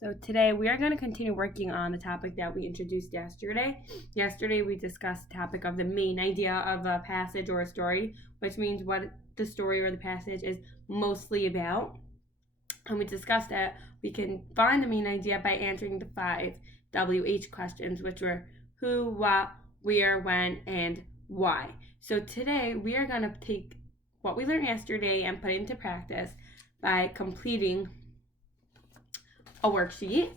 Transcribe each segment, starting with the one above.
So today we are going to continue working on the topic that we introduced yesterday. Yesterday we discussed the topic of the main idea of a passage or a story, which means what the story or the passage is mostly about. And we discussed that we can find the main idea by answering the 5 WH questions, which were who, what, where, when, and why. So today we are going to take what we learned yesterday and put it into practice by completing a worksheet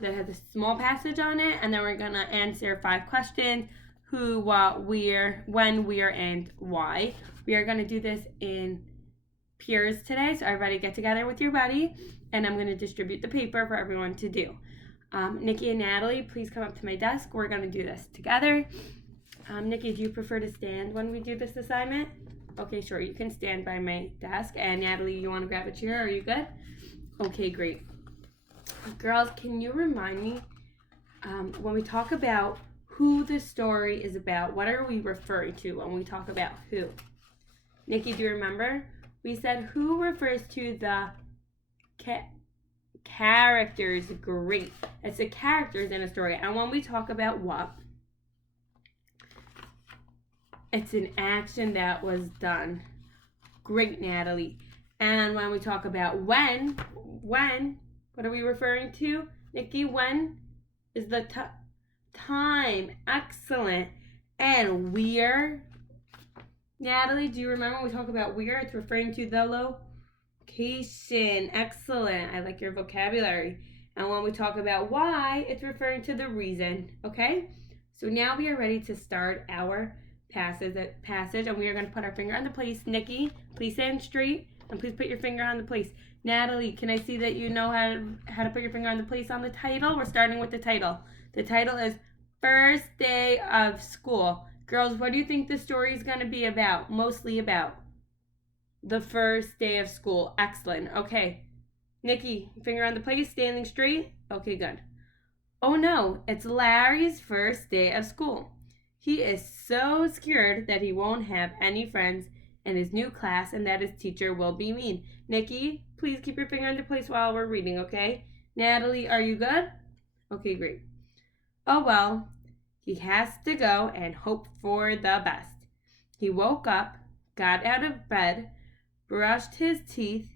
that has a small passage on it, and then we're going to answer 5 questions: who, what, where, when, where, and why. We are going to do this in peers today, so everybody get together with your buddy, and I'm going to distribute the paper for everyone to do. Nikki and Natalie, please come up to my desk. We're going to do this together. Nikki, do you prefer to stand when we do this assignment? Okay, sure, you can stand by my desk. And Natalie, you want to grab a chair? Are you good? Okay, great. Girls, can you remind me, when we talk about who the story is about, what are we referring to when we talk about who? Nikki, do you remember? We said who refers to the characters. Great. It's the characters in a story. And when we talk about what, it's an action that was done. Great, Natalie. And when we talk about when, what are we referring to? Nikki, when is the time. Excellent. And where, Natalie, do you remember when we talk about where? It's referring to the location. Excellent. I like your vocabulary. And when we talk about why, it's referring to the reason. Okay? So now we are ready to start our passage, and we are going to put our finger on the place. Nikki, please stand straight, and please put your finger on the place. Natalie, can I see that you know how to put your finger on the place on the title? We're starting with the title. The title is First Day of School. Girls, what do you think the story is going to be about? Mostly about the first day of school. Excellent. Okay. Nikki, finger on the place, standing straight. Okay, good. Oh no, it's Larry's first day of school. He is so scared that he won't have any friends in his new class and that his teacher will be mean. Nikki, please keep your finger on the place while we're reading, okay? Natalie, are you good? Okay, great. Oh well, he has to go and hope for the best. He woke up, got out of bed, brushed his teeth,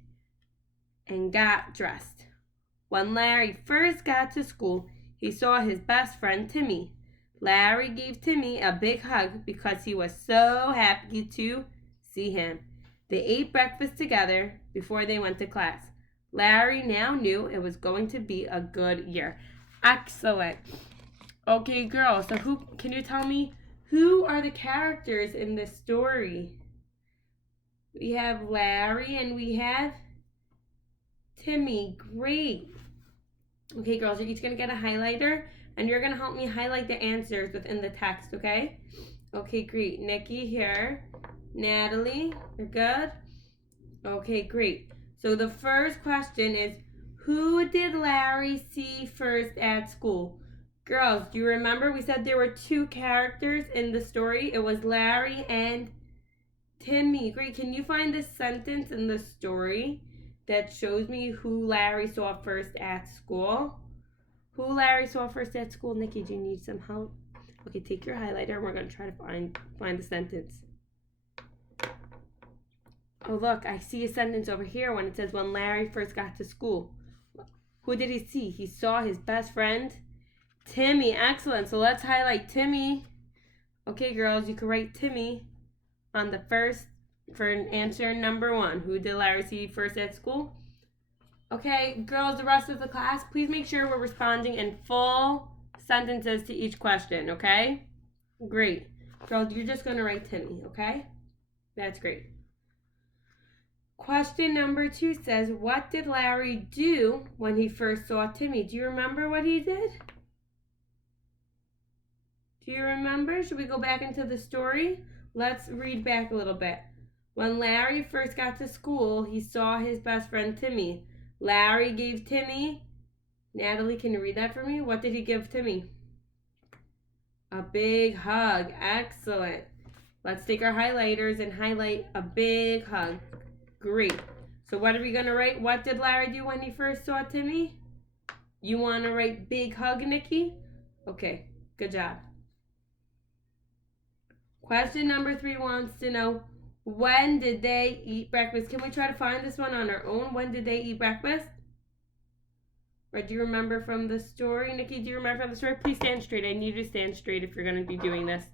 and got dressed. When Larry first got to school, he saw his best friend Timmy. Larry gave Timmy a big hug because he was so happy to see him. They ate breakfast together before they went to class. Larry now knew it was going to be a good year. Excellent. Okay, girls, so can you tell me who are the characters in this story? We have Larry and we have Timmy. Great. Okay, girls, you're each going to get a highlighter, and you're going to help me highlight the answers within the text, okay? Okay, great. Nikki here. Natalie, you're good? Okay, great. So the first question is, who did Larry see first at school? Girls, do you remember we said there were 2 characters in the story? It was Larry and Timmy. Great. Can you find this sentence in the story that shows me who Larry saw first at school? Who Larry saw first at school? Nikki, do you need some help? Okay, take your highlighter and we're going to try to find the sentence. Oh, look, I see a sentence over here when it says when Larry first got to school. Who did he see? He saw his best friend, Timmy. Excellent. So let's highlight Timmy. Okay, girls, you can write Timmy on the first for answer number 1. Who did Larry see first at school? Okay, girls, the rest of the class, please make sure we're responding in full sentences to each question, okay? Great. Girls, you're just going to write Timmy, okay? That's great. Question number 2 says, what did Larry do when he first saw Timmy? Do you remember what he did? Do you remember? Should we go back into the story? Let's read back a little bit. When Larry first got to school, he saw his best friend Timmy. Larry gave Timmy, Natalie, can you read that for me? What did he give Timmy? A big hug. Excellent. Let's take our highlighters and highlight a big hug. Great. So what are we going to write? What did Larry do when he first saw Timmy? You want to write big hug, Nikki? Okay, good job. Question number 3 wants to know, when did they eat breakfast? Can we try to find this one on our own? When did they eat breakfast? Or do you remember from the story? Nikki, do you remember from the story? Please stand straight. I need you to stand straight if you're going to be doing this.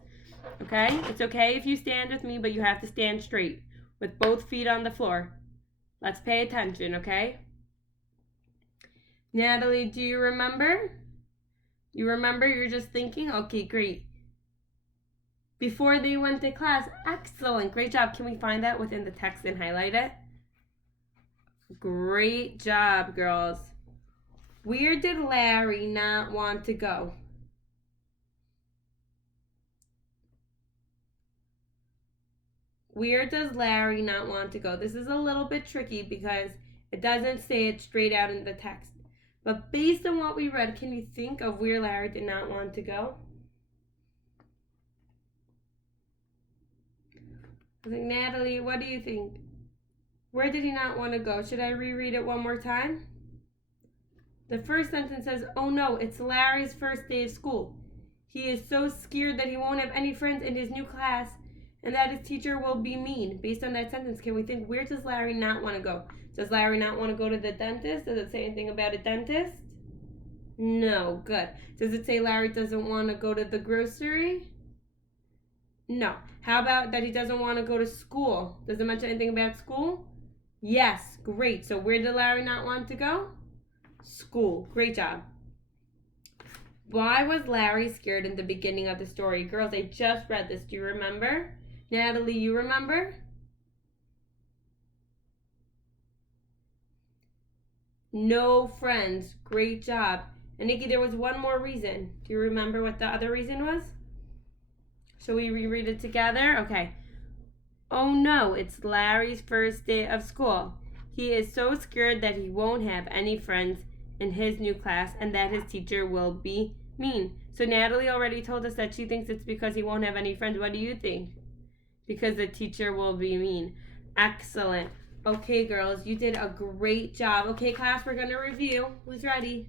Okay? It's okay if you stand with me, but you have to stand straight with both feet on the floor. Let's pay attention, okay? Natalie, do you remember? You remember? You're just thinking? Okay, great. Before they went to class. Excellent. Great job. Can we find that within the text and highlight it? Great job, girls. Where did Larry not want to go? Where does Larry not want to go? This is a little bit tricky because it doesn't say it straight out in the text. But based on what we read, can you think of where Larry did not want to go? I think, Natalie, what do you think? Where did he not want to go? Should I reread it one more time? The first sentence says, oh no, it's Larry's first day of school. He is so scared that he won't have any friends in his new class and that his teacher will be mean. Based on that sentence, can we think, where does Larry not want to go? Does Larry not want to go to the dentist? Does it say anything about a dentist? No, good. Does it say Larry doesn't want to go to the grocery? No. How about that he doesn't want to go to school? Does it mention anything about school? Yes, great. So where did Larry not want to go? School. Great job. Why was Larry scared in the beginning of the story? Girls, I just read this. Do you remember? Natalie, you remember? No friends. Great job. And Nikki, there was one more reason. Do you remember what the other reason was? Shall we reread it together? Okay. Oh no, it's Larry's first day of school. He is so scared that he won't have any friends in his new class and that his teacher will be mean. So Natalie already told us that she thinks it's because he won't have any friends. What do you think? Because the teacher will be mean. Excellent. Okay, girls, you did a great job. Okay, class, we're going to review. Who's ready?